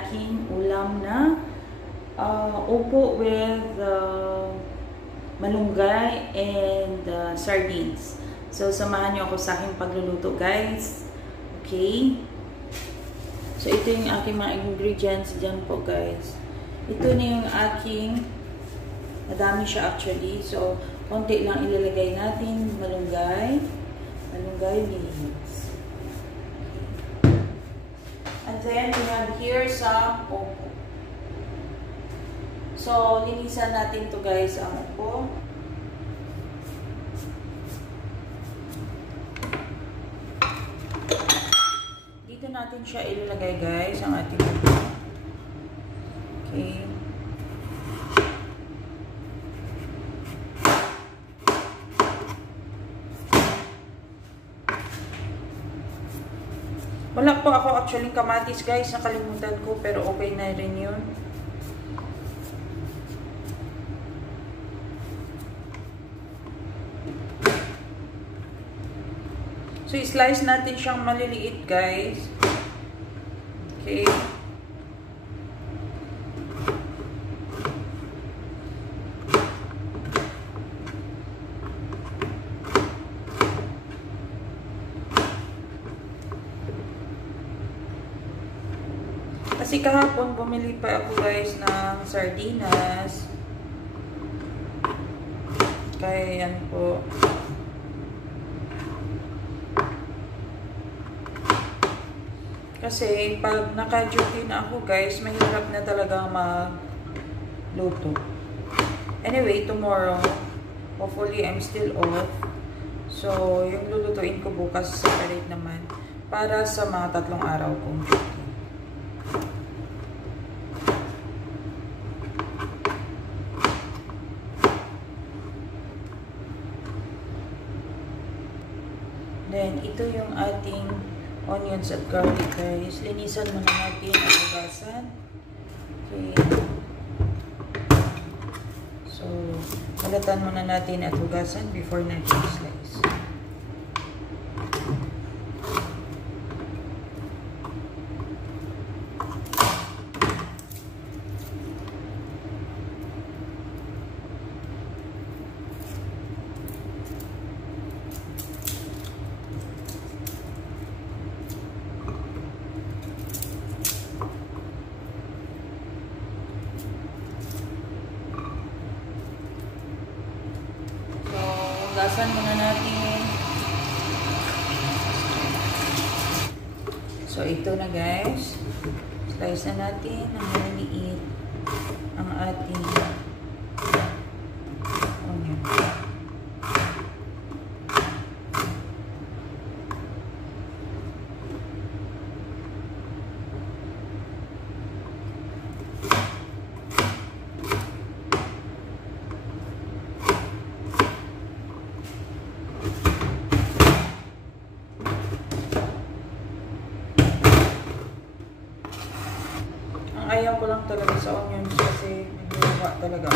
aking ulam na upo with malunggay and sardines. So, samahan niyo ako sa aking pagluluto, guys. Okay? So, ito yung aking mga ingredients dyan po, guys. Ito na yung aking, madami siya actually. So, konti lang ilalagay natin. Malunggay leaves. And then, we have here some upo. So, linisan natin to, guys, ang upo. Dito natin siya ilalagay, guys, ang ating upo. Okay. Wala po ako actually kamatis, guys. Nakalimutan ko, pero okay na rin yun. So, i-slice natin siyang maliliit, guys. Okay. Kasi kahapon, bumili pa ako, guys, ng sardinas. Kaya yan po. Kasi pag naka-duty na ako, guys, mahirap na talaga magluto. Anyway, tomorrow, hopefully I'm still off. So, yung lulutuin ko bukas separate naman para sa mga 3 araw kong duty. Then, ito yung ating onions at garlic, guys. Linisan muna natin at hugasan. Okay. So, halatan muna natin at hugasan before natin slice. Hugasan muna natin. So, ito na, guys. Slice na natin ng maliliit ang ating onion. Ayaw ko lang talaga sa onions kasi nagluwa talaga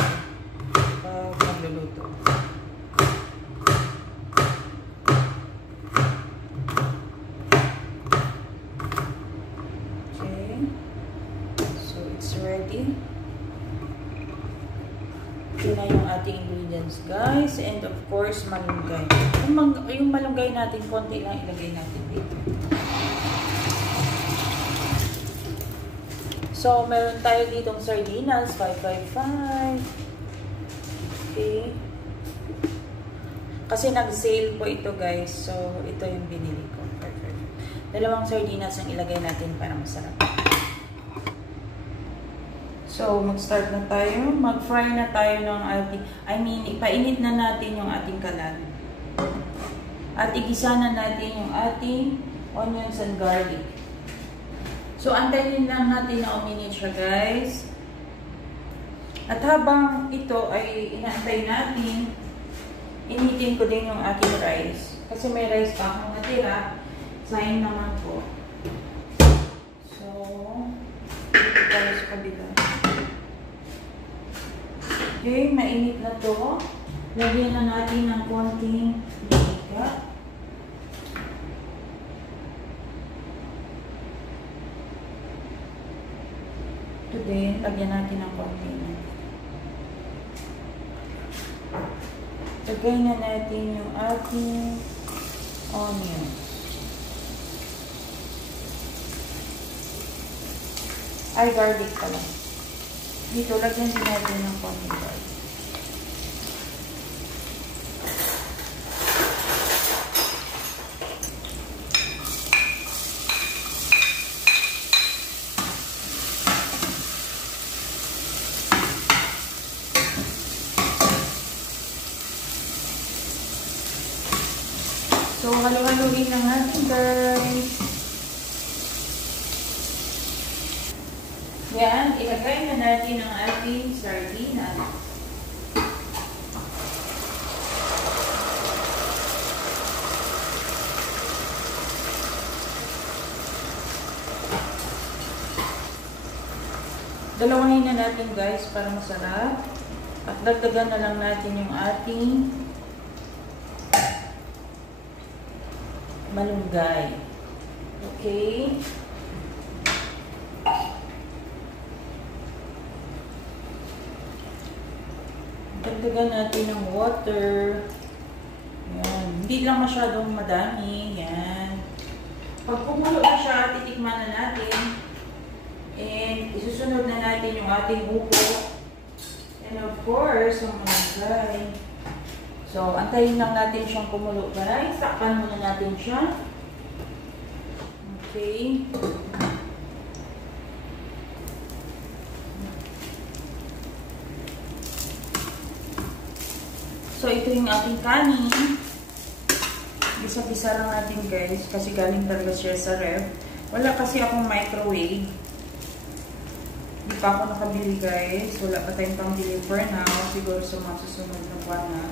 pag magluluto. Okay. So, it's ready. Ito na yung ating ingredients, guys. And of course, malunggay. Yung malunggay natin, konti lang ilagay natin dito. So, meron tayo ditong sardinas, 555. Okay. Kasi nag-sale po ito, guys. So, ito yung binili ko. Perfect. 2 sardinas ang ilagay natin para masarap. So, mag-start na tayo. Mag-fry na tayo ng ating, ipainit na natin yung ating kalan. At igisa na natin yung ating onions and garlic. So, antayin lang natin na uminit siya, guys. At habang ito ay inaantay natin, initin ko din yung aking rice. Kasi may rice pa akong natira. Sayang naman po. So, ito tayo sa kabila. Okay, mainit na to. Lagyan na natin ng konting mantika. din, lagyan natin ng konti na. Lagay na natin yung ating onion. Ay, garlic pala. Dito, lagyan din natin ng konti garlic. So, halo-haloin lang natin, guys. Yan, ilagay na natin ang ating sardinas. Dalawahin na natin, guys, para masarap. At dagdagan na lang natin yung ating malunggay. Okay? Dagdagan natin ng water. Yan. Hindi lang masyadong madami. Yan. Pag kumulo na siya, titikman na natin. And isusunod na natin yung ating upo. And of course, yung malunggay. So, antayin lang natin siyang kumulo, guys. Takpan muna natin siya. Okay. So, ito yung ating kanin. Gisa-gisa lang natin, guys. Kasi galing talaga siya sa ref. Wala kasi akong microwave. Hindi pa ako nakabili, guys. Wala pa tayong pambili for now. Siguro sa mga susunod na buwan na.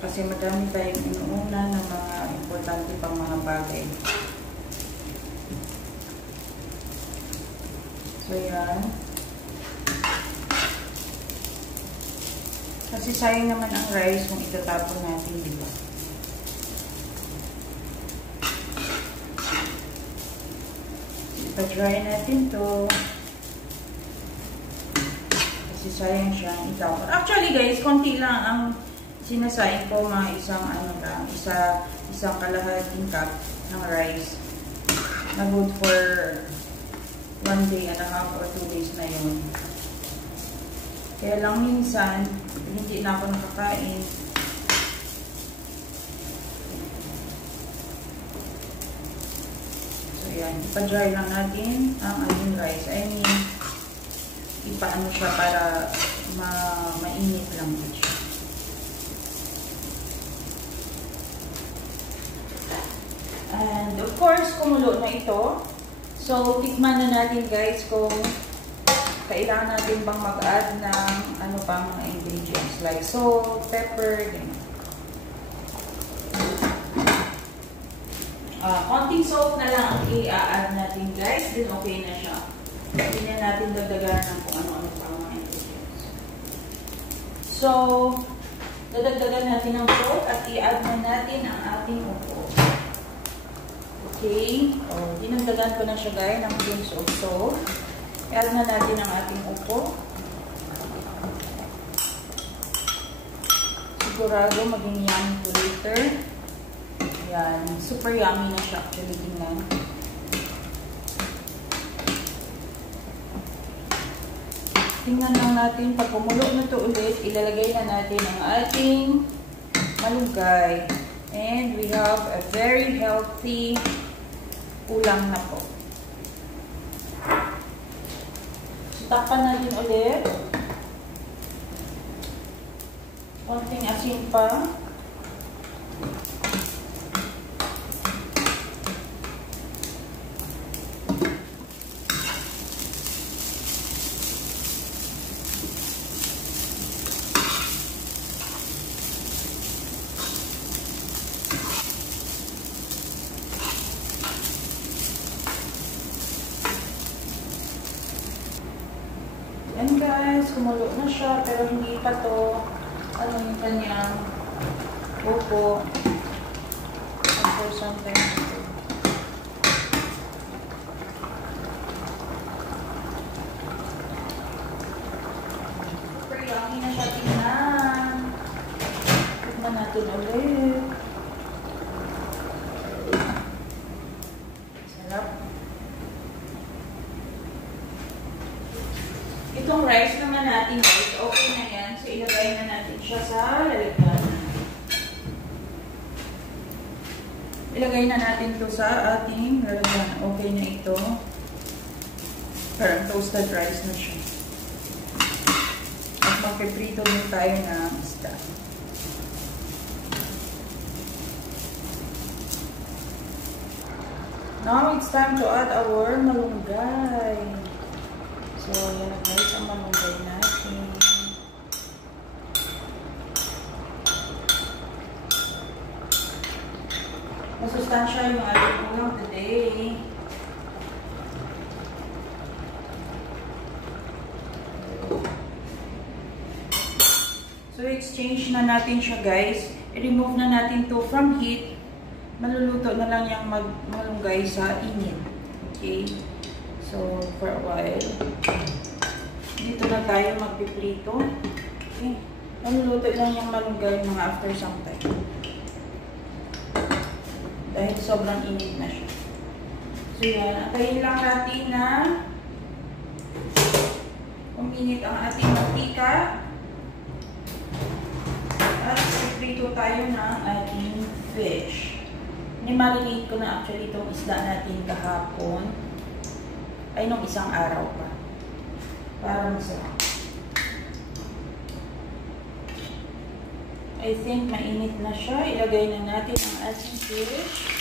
Kasi madami tayong inuuna ng mga importante pang mga bagay. So, yan. Kasi sayang naman ang rice kung itatapon natin, di ba? Ipa-dry natin to. Kasi sayang siyang itapon. Actually, guys, konti lang ang sinasayang ko, mga isang isang kalahating cup ng rice na good for 1 day and a half or 2 days na yun. Kaya lang minsan, hindi na ako nakakain. So yan, ipa-dry lang natin ang ating rice. I mean, ipaano siya para mainit lang siya. And of course, kumulo na ito. So, tikman na natin, guys, kung kailangan natin bang mag-add ng ano pa mga ingredients like salt, pepper, konting salt na lang ang i-add natin, guys. Then okay na siya. Hindi na natin dagdagan ng kung ano-ano pa mga ingredients. So, dadagdagan natin ng salt at i-add na natin ang ating upo. Okay. Dinagdagan ko na siya, guys, ng pinch of salt. I-add na natin ang ating upo. Sigurado maging yummy to later. Yan. Super yummy na siya actually. Tingnan. Tingnan lang natin. Pag kumulo na ito ulit, ilalagay na natin ang ating malunggay. And we have a very healthy ulam na po. So, takpan natin ulit. Konting asin pa. Yan, guys, kumulo na siya, pero hindi pa to ano yung kanyang upo. After some time. natin ulit. Sarap. Itong rice naman natin guys, okay na yan. So, ilagay na natin siya sa lalagyan. Ilagay na natin ito sa ating lalagyan. Okay na ito. Parang toasted rice na siya. At magpiprito din tayo ng isda. Now, it's time to add our malunggay. So, yan na guys, ang malunggay natin. Masustansya yung ating ulam today. So, exchange na natin siya guys. I-remove na natin to from heat. Maluluto na lang yung malunggay sa init. Okay? So, for a while. Dito na tayo magpiprito. Okay? Maluluto lang yung malunggay mga after some time. Dahil sobrang init na siya. So, yan. Antayin lang natin na uminit ang ating mantika. At piprito tayo ng ating fish. Ni-marinate ko na actually itong isda natin kahapon. Ay, nung isang araw pa. Para masarap. I think mainit na siya. Ilagay na natin ang ating fish.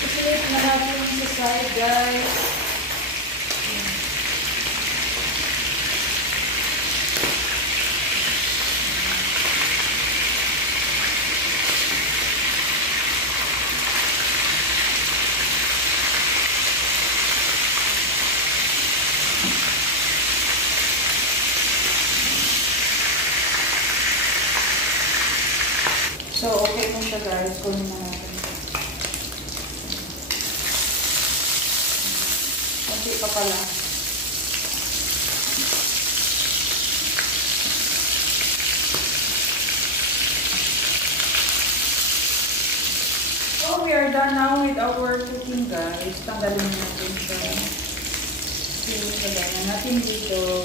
Isilip na natin sa side, guys. So, okay kung siya guys. Kunin na natin. Kunti pa pala. So, we are done now with our cooking guys. Tanggalin natin siya. Ilagay na natin dito.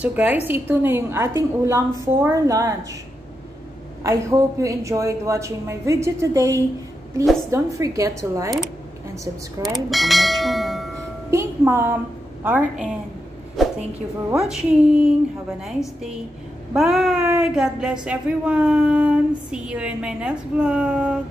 So guys, ito na yung ating ulam for lunch. I hope you enjoyed watching my video today. Please don't forget to like and subscribe on my channel, Pink Mom RN. Thank you for watching. Have a nice day. Bye. God bless everyone. See you in my next vlog.